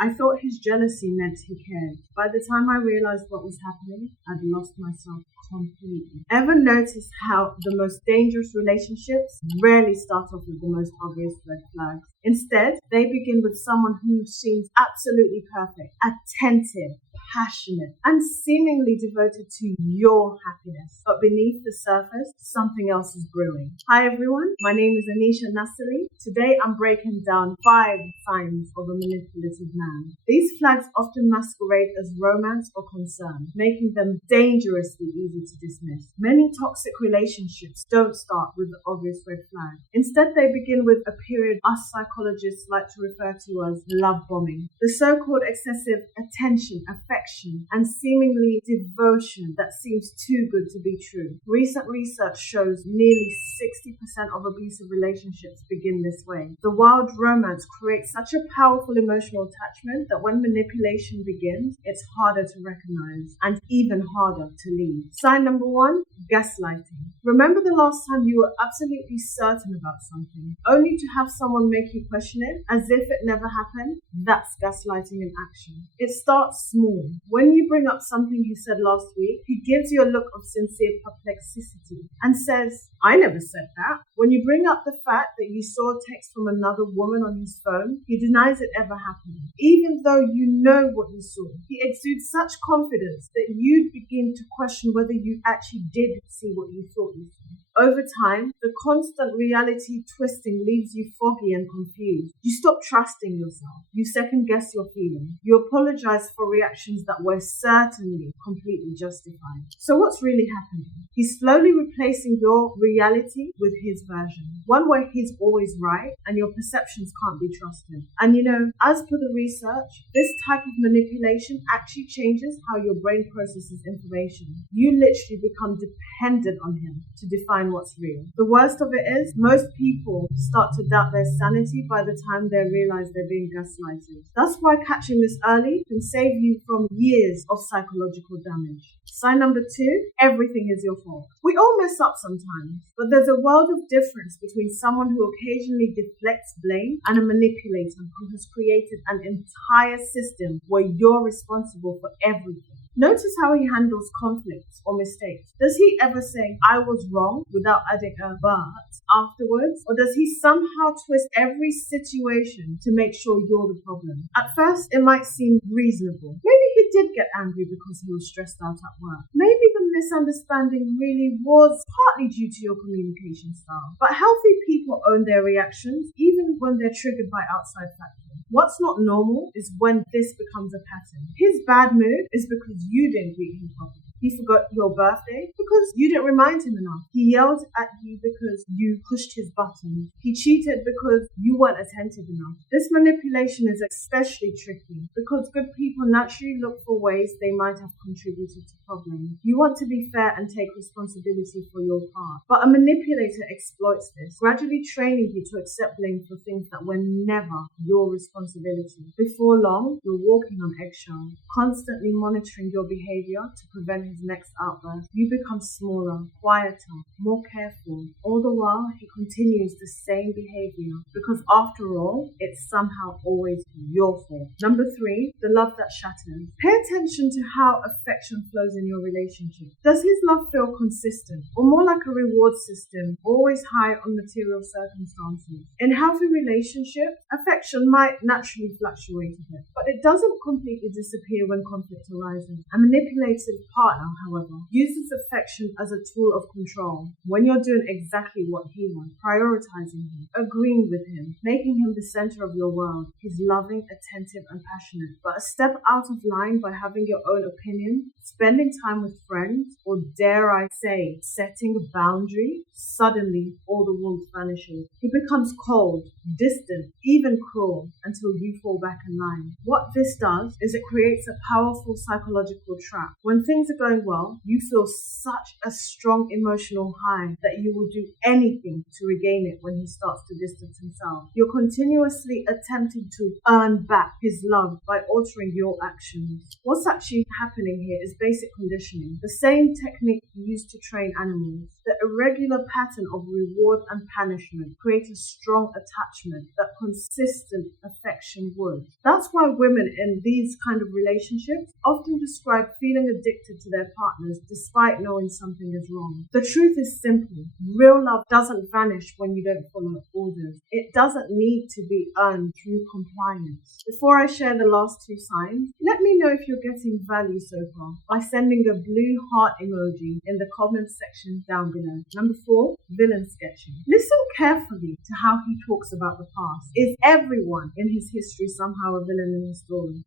I thought his jealousy meant he cared. By the time I realized what was happening, I'd lost myself completely. Ever notice how the most dangerous relationships rarely start off with the most obvious red flags? Instead, they begin with someone who seems absolutely perfect, attentive, passionate, and seemingly devoted to your happiness. But beneath the surface, something else is brewing. Hi everyone, my name is Anisha Nassali. Today I'm breaking down 5 signs of a manipulative man. These flags often masquerade as romance or concern, making them dangerously easy to dismiss. Many toxic relationships don't start with the obvious red flag. Instead, they begin with a period us psychologists like to refer to as love bombing. The so-called excessive attention, affection, and seemingly devotion that seems too good to be true. Recent research shows nearly 60% of abusive relationships begin this way. The wild romance creates such a powerful emotional attachment that when manipulation begins, it's harder to recognize and even harder to leave. Sign number 1, gaslighting. Remember the last time you were absolutely certain about something, only to have someone make you question it as if it never happened? That's gaslighting in action. It starts small. When you bring up something he said last week, he gives you a look of sincere perplexity and says, I never said that. When you bring up the fact that you saw a text from another woman on his phone, he denies it ever happened. Even though you know what you saw, he exudes such confidence that you begin to question whether you actually did see what you thought you saw. Over time, the constant reality twisting leaves you foggy and confused. You stop trusting yourself. You second guess your feelings. You apologize for reactions that were certainly completely justified. So what's really happening? He's slowly replacing your reality with his version. One where he's always right and your perceptions can't be trusted. And as per the research, this type of manipulation actually changes how your brain processes information. You literally become dependent on him to define what's real. The worst of it is, most people start to doubt their sanity by the time they realize they're being gaslighted. That's why catching this early can save you from years of psychological damage. Sign number 2, everything is your fault. We all mess up sometimes, but there's a world of difference between someone who occasionally deflects blame and a manipulator who has created an entire system where you're responsible for everything. Notice how he handles conflicts or mistakes. Does he ever say, I was wrong, without adding a but afterwards? Or does he somehow twist every situation to make sure you're the problem? At first, it might seem reasonable. Maybe he did get angry because he was stressed out at work. Maybe the misunderstanding really was partly due to your communication style. But healthy people own their reactions, even when they're triggered by outside factors. What's not normal is when this becomes a pattern. His bad mood is because you didn't greet him properly. He forgot your birthday because you didn't remind him enough. He yelled at you because you pushed his buttons. He cheated because you weren't attentive enough. This manipulation is especially tricky because good people naturally look for ways they might have contributed to problems. You want to be fair and take responsibility for your part. But a manipulator exploits this, gradually training you to accept blame for things that were never your responsibility. Before long, you're walking on eggshells, constantly monitoring your behavior to prevent his next outburst. You become smaller, quieter, more careful. All the while, he continues the same behavior because after all, it's somehow always your fault. Number 3, the love that shatters. Pay attention to how affection flows in your relationship. Does his love feel consistent or more like a reward system, always high on material circumstances? In healthy relationships, affection might naturally fluctuate a bit, but it doesn't completely disappear when conflict arises. A manipulative partner, however, uses affection as a tool of control. When you're doing exactly what he wants, prioritizing him, agreeing with him, making him the center of your world, he's loving, attentive, and passionate. But a step out of line by having your own opinion, spending time with friends, or dare I say, setting a boundary, suddenly all the warmth vanishes. He becomes cold, distant, even cruel until you fall back in line. What this does is it creates a powerful psychological trap. When things are going well, you feel such a strong emotional high that you will do anything to regain it when he starts to distance himself. You're continuously attempting to earn back his love by altering your actions. What's actually happening here is basic conditioning, the same technique used to train animals. The irregular pattern of reward and punishment creates a strong attachment that consistent affection would. That's why women in these kind of relationships often describe feeling addicted to their partners despite knowing something is wrong. The truth is simple. Real love doesn't vanish when you don't follow orders. It doesn't need to be earned through compliance. Before I share the last two signs, let me know if you're getting value so far by sending a blue heart emoji in the comments section down below. Number 4, villain sketching. Listen carefully to how he talks about the past. Is everyone in his history somehow a villain in his story?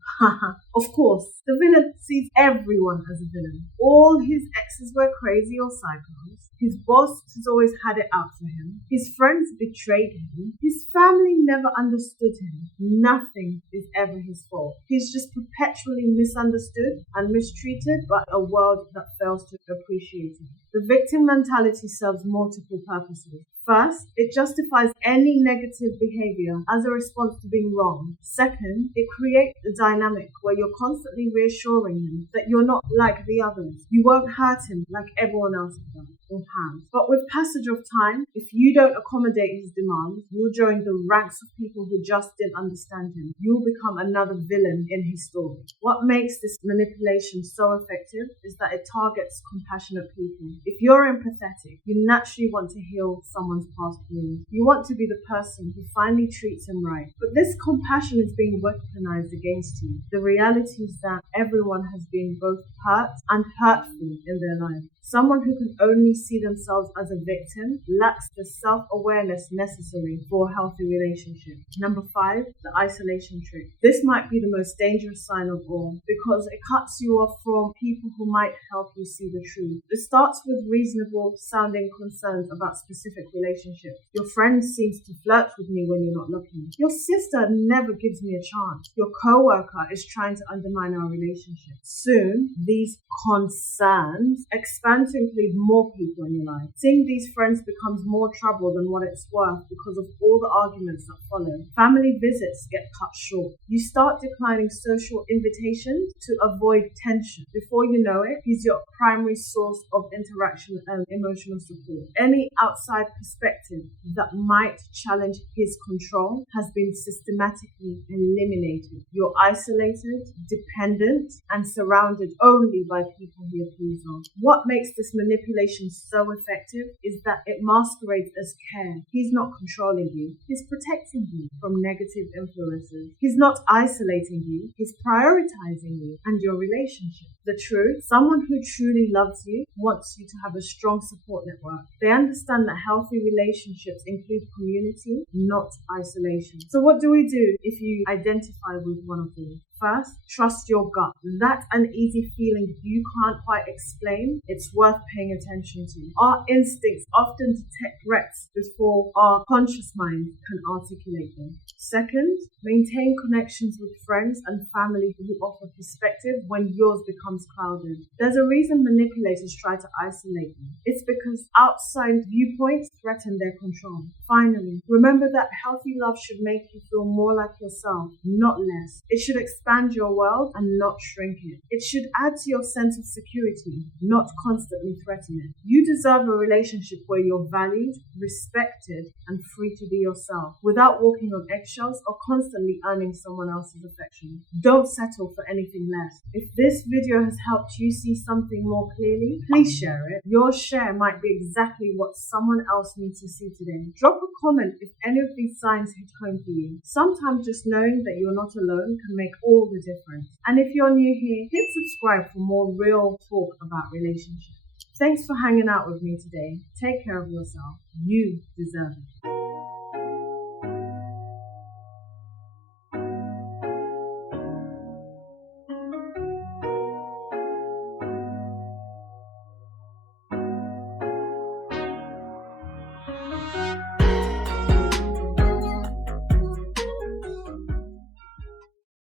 Of course, the villain sees everyone as a villain. All his exes were crazy or psychos. His boss has always had it out for him. His friends betrayed him. His family never understood him. Nothing is ever his fault. He's just perpetually misunderstood and mistreated by a world that fails to appreciate him. The victim mentality serves multiple purposes. First, it justifies any negative behavior as a response to being wrong. Second, it creates a dynamic where you're constantly reassuring him that you're not like the others. You won't hurt him like everyone else does or has. But with passage of time, if you don't accommodate his demands, you'll join the ranks of people who just didn't understand him. You'll become another villain in his story. What makes this manipulation so effective is that it targets compassionate people. If you're empathetic, you naturally want to heal someone's past wounds. You want to be the person who finally treats him right. But this compassion is being weaponized against you. The reality is that everyone has been both hurt and hurtful in their life. Someone who can only see themselves as a victim lacks the self-awareness necessary for a healthy relationship. Number 5, the isolation trick. This might be the most dangerous sign of all because it cuts you off from people who might help you see the truth. It starts with reasonable sounding concerns about specific relationships. Your friend seems to flirt with me when you're not looking. Your sister never gives me a chance. Your coworker is trying to undermine our relationship. Soon, these concerns expand to include more people in your life. Seeing these friends becomes more trouble than what it's worth because of all the arguments that follow. Family visits get cut short. You start declining social invitations to avoid tension. Before you know it, he's your primary source of interaction and emotional support. Any outside perspective that might challenge his control has been systematically eliminated. You're isolated, dependent, and surrounded only by people he approves of. What makes this manipulation so effective is that it masquerades as care. He's not controlling you. He's protecting you from negative influences. He's not isolating you. He's prioritizing you and your relationship. The truth, someone who truly loves you wants you to have a strong support network. They understand that healthy relationships include community, not isolation. So what do we do if you identify with one of these? First, trust your gut. That uneasy feeling you can't quite explain, it's worth paying attention to. Our instincts often detect threats before our conscious mind can articulate them. Second, maintain connections with friends and family who offer perspective when yours becomes clouded. There's a reason manipulators try to isolate you. It's because outside viewpoints threaten their control. Finally, remember that healthy love should make you feel more like yourself, not less. It should expand your world and not shrink it. It should add to your sense of security, not constantly threaten it. You deserve a relationship where you're valued, respected, and free to be yourself, without walking on eggshells or constantly earning someone else's affection. Don't settle for anything less. If this video has helped you see something more clearly, please share it. Your share might be exactly what someone else needs to see today. Drop a comment if any of these signs hit home for you. Sometimes just knowing that you're not alone can make all the difference. And if you're new here, hit subscribe for more real talk about relationships. Thanks for hanging out with me today. Take care of yourself. You deserve it.